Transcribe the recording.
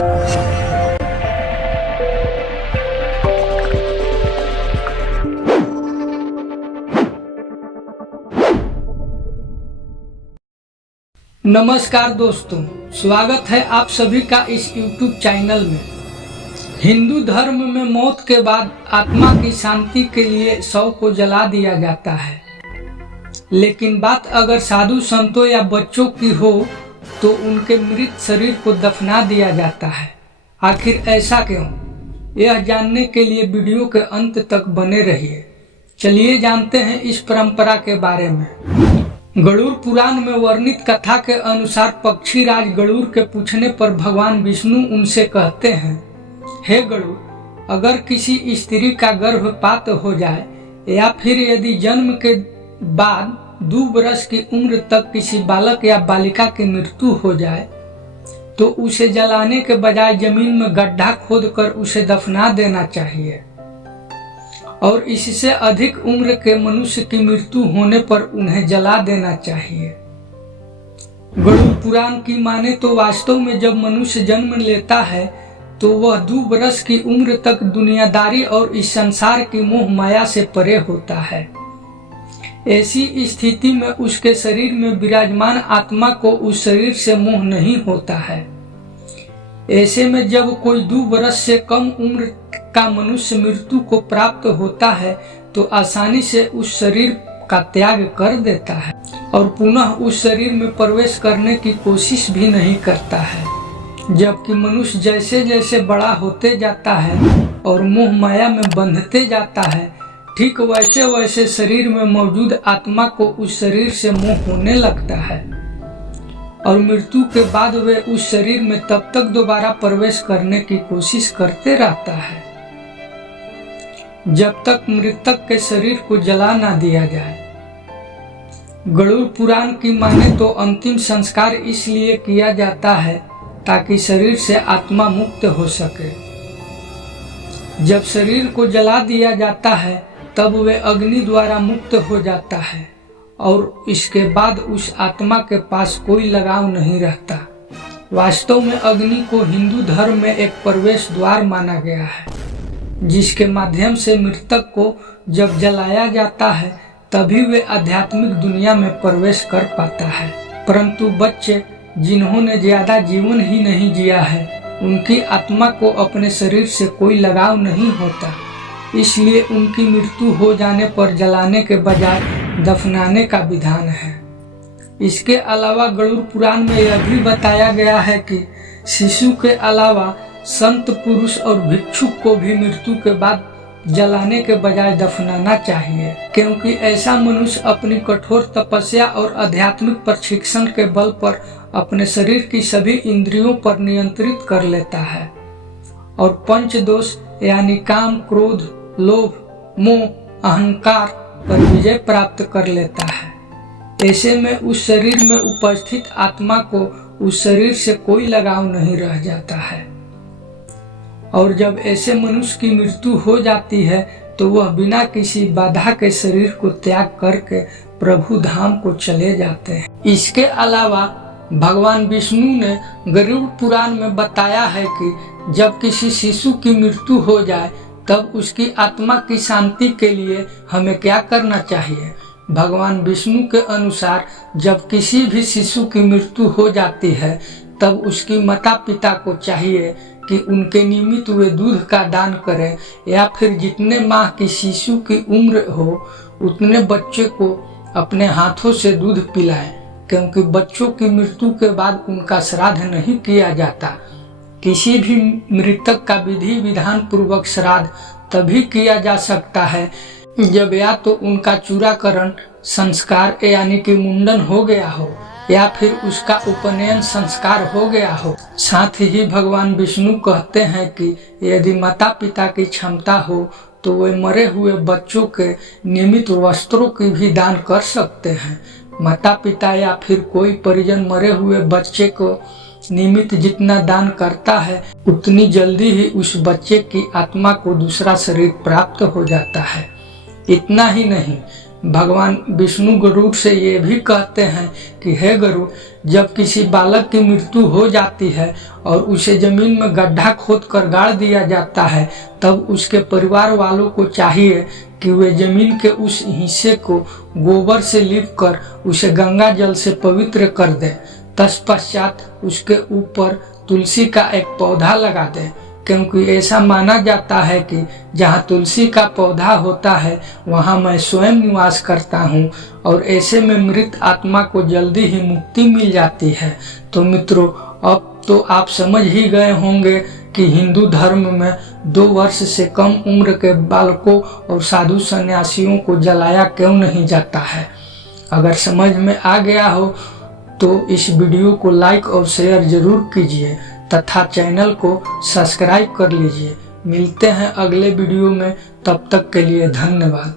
नमस्कार दोस्तों, स्वागत है आप सभी का इस YouTube चैनल में। हिंदू धर्म में मौत के बाद आत्मा की शांति के लिए शव को जला दिया जाता है, लेकिन बात अगर साधु संतों या बच्चों की हो तो उनके मृत शरीर को दफना दिया जाता है। आखिर ऐसा क्यों? यह जानने के लिए वीडियो के अंत तक बने रहिए। चलिए जानते हैं इस परंपरा के बारे में। गरुड़ पुराण में वर्णित कथा के अनुसार पक्षीराज गरुड़ के पूछने पर भगवान विष्णु उनसे कहते हैं, हे गरुड़, अगर किसी स्त्री का गर्भपात हो जाए या फिर यदि जन्म के बाद 2 वर्ष की उम्र तक किसी बालक या बालिका की मृत्यु हो जाए तो उसे जलाने के बजाय जमीन में गड्ढा खोदकर उसे दफना देना चाहिए, और इससे अधिक उम्र के मनुष्य की मृत्यु होने पर उन्हें जला देना चाहिए। गरुड़ पुराण की माने तो वास्तव में जब मनुष्य जन्म लेता है तो वह 2 वर्ष की उम्र तक दुनियादारी और इस संसार की मोह माया से परे होता है। ऐसी स्थिति में उसके शरीर में विराजमान आत्मा को उस शरीर से मोह नहीं होता है। ऐसे में जब कोई 2 वर्ष से कम उम्र का मनुष्य मृत्यु को प्राप्त होता है तो आसानी से उस शरीर का त्याग कर देता है और पुनः उस शरीर में प्रवेश करने की कोशिश भी नहीं करता है। जबकि मनुष्य जैसे जैसे बड़ा होते जाता है और मोह माया में बंधते जाता है, ठीक वैसे वैसे शरीर में मौजूद आत्मा को उस शरीर से मोह होने लगता है और मृत्यु के बाद वे उस शरीर में तब तक दोबारा प्रवेश करने की कोशिश करते रहता है जब तक मृतक के शरीर को जला ना दिया जाए। गरुड़ पुराण की माने तो अंतिम संस्कार इसलिए किया जाता है ताकि शरीर से आत्मा मुक्त हो सके। जब शरीर को जला दिया जाता है तब वे अग्नि द्वारा मुक्त हो जाता है और इसके बाद उस आत्मा के पास कोई लगाव नहीं रहता। वास्तव में अग्नि को हिंदू धर्म में एक प्रवेश द्वार माना गया है, जिसके माध्यम से मृतक को जब जलाया जाता है तभी वे आध्यात्मिक दुनिया में प्रवेश कर पाता है। परंतु बच्चे जिन्होंने ज्यादा जीवन ही नहीं जिया है, उनकी आत्मा को अपने शरीर से कोई लगाव नहीं होता, इसलिए उनकी मृत्यु हो जाने पर जलाने के बजाय दफनाने का विधान है। इसके अलावा गरुड़ पुराण में यह भी बताया गया है कि शिशु के अलावा संत पुरुष और भिक्षुक को भी मृत्यु के बाद जलाने के बजाय दफनाना चाहिए, क्योंकि ऐसा मनुष्य अपनी कठोर तपस्या और आध्यात्मिक प्रशिक्षण के बल पर अपने शरीर की सभी इंद्रियों पर नियंत्रित कर लेता है और पंच दोष यानी काम, क्रोध, लोभ, मोह, अहंकार पर विजय प्राप्त कर लेता है। ऐसे में उस शरीर में उपस्थित आत्मा को उस शरीर से कोई लगाव नहीं रह जाता है और जब ऐसे मनुष्य की मृत्यु हो जाती है तो वह बिना किसी बाधा के शरीर को त्याग करके प्रभु धाम को चले जाते हैं। इसके अलावा भगवान विष्णु ने गरुड़ पुराण में बताया है कि जब किसी शिशु की मृत्यु हो जाए तब उसकी आत्मा की शांति के लिए हमें क्या करना चाहिए। भगवान विष्णु के अनुसार जब किसी भी शिशु की मृत्यु हो जाती है तब उसकी माता पिता को चाहिए कि उनके निमित्त वे दूध का दान करें या फिर जितने माह की शिशु की उम्र हो उतने बच्चे को अपने हाथों से दूध पिलाएं, क्योंकि बच्चों की मृत्यु के बाद उनका श्राद्ध नहीं किया जाता। किसी भी मृतक का विधि विधान पूर्वक श्राद्ध तभी किया जा सकता है जब या तो उनका चूड़ाकरण संस्कार यानी कि मुंडन हो गया हो या फिर उसका उपनयन संस्कार हो गया हो। साथ ही भगवान विष्णु कहते हैं कि यदि माता पिता की क्षमता हो तो वे मरे हुए बच्चों के नियमित वस्त्रों की भी दान कर सकते हैं। माता पिता या फिर कोई परिजन मरे हुए बच्चे को निमित्त जितना दान करता है उतनी जल्दी ही उस बच्चे की आत्मा को दूसरा शरीर प्राप्त हो जाता है। इतना ही नहीं, भगवान विष्णु गरुड़ से ये भी कहते हैं कि हे गरुड़, जब किसी बालक की मृत्यु हो जाती है और उसे जमीन में गड्ढा खोद कर गाड़ दिया जाता है, तब उसके परिवार वालों को चाहिए कि वे जमीन के उस हिस्से को गोबर से लीप कर उसे गंगा जल से पवित्र कर दें। तत्पश्चात उसके ऊपर तुलसी का एक पौधा लगा दें, क्योंकि ऐसा माना जाता है कि जहाँ तुलसी का पौधा होता है वहाँ मैं स्वयं निवास करता हूँ और ऐसे में मृत आत्मा को जल्दी ही मुक्ति मिल जाती है। तो मित्रों, अब तो आप समझ ही गए होंगे कि हिंदू धर्म में 2 वर्ष से कम उम्र के बालकों और साधु सन्यासियों को जलाया क्यों नहीं जाता है। अगर समझ में आ गया हो तो इस वीडियो को लाइक और शेयर जरूर कीजिए तथा चैनल को सब्सक्राइब कर लीजिए। मिलते हैं अगले वीडियो में, तब तक के लिए धन्यवाद।